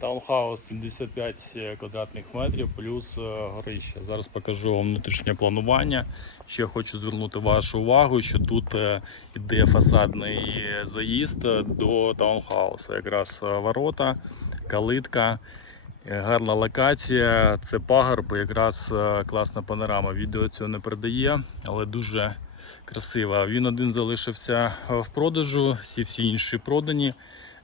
Таунхаус 75 квадратних метрів плюс е, горище. Зараз покажу вам внутрішнє планування. Ще хочу звернути вашу увагу, що тут е, іде фасадний заїзд до таунхаусу. Якраз е, ворота, калитка. Е, Гарна локація, це пагорб, якраз е, класна панорама. Відео цього не передає, але дуже красива. Він один залишився е, в продажу, всі всі інші продані.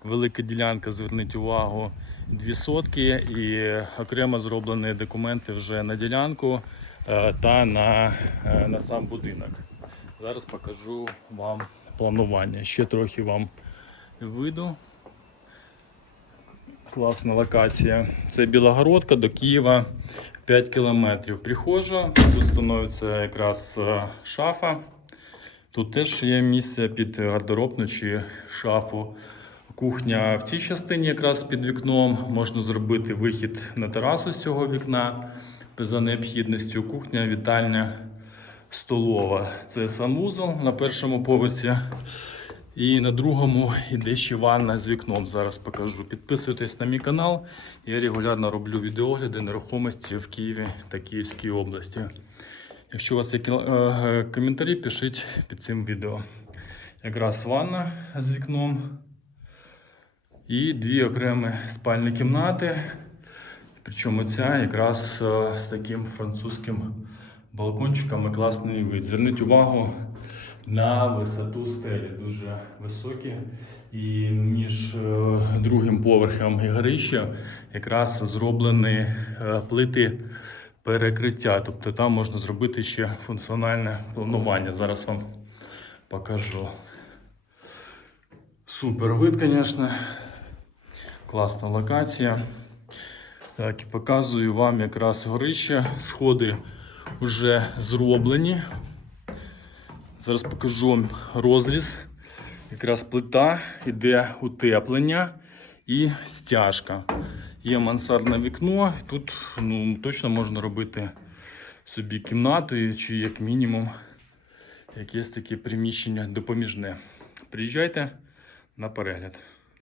Велика ділянка, зверніть увагу, дві сотки і окремо зроблені документи вже на ділянку е, та на, е, на сам будинок. Зараз покажу вам планування. Ще трохи вам виду. Класна локація. Це Білогородка до Києва 5 кілометрів. Прихожа, тут становиться якраз е, шафа. Тут теж є місце під гардеробну чи шафу. Кухня в цій частині якраз під вікном. Можна зробити вихід на терасу з цього вікна за необхідністю. Кухня, вітальня, столова. Це санвузол на першому поверсі. І на другому іде ще ванна з вікном. Зараз покажу. Підписуйтесь на мій канал. Я регулярно роблю відеогляди нерухомості в Києві та Київській області. Якщо у вас є е, коментарі, пишіть під цим відео. Якраз ванна з вікном. І дві окремі спальні кімнати. Причому ця якраз е, з таким французьким балкончиком і класний вид. Зверніть увагу на висоту стелі, дуже високі. І між е, другим поверхом і горищем якраз зроблені е, плити перекриття. Тобто там можна зробити ще функціональне планування. Зараз вам покажу. Супер вид, звісно. Класна локація. Так, і показую вам якраз горище. Сходи вже зроблені. Зараз покажу вам розріз. Якраз плита, іде утеплення і стяжка. Є мансардне вікно. Тут ну, точно можна робити собі кімнату чи як мінімум якесь таке приміщення допоміжне. Приїжджайте на перегляд.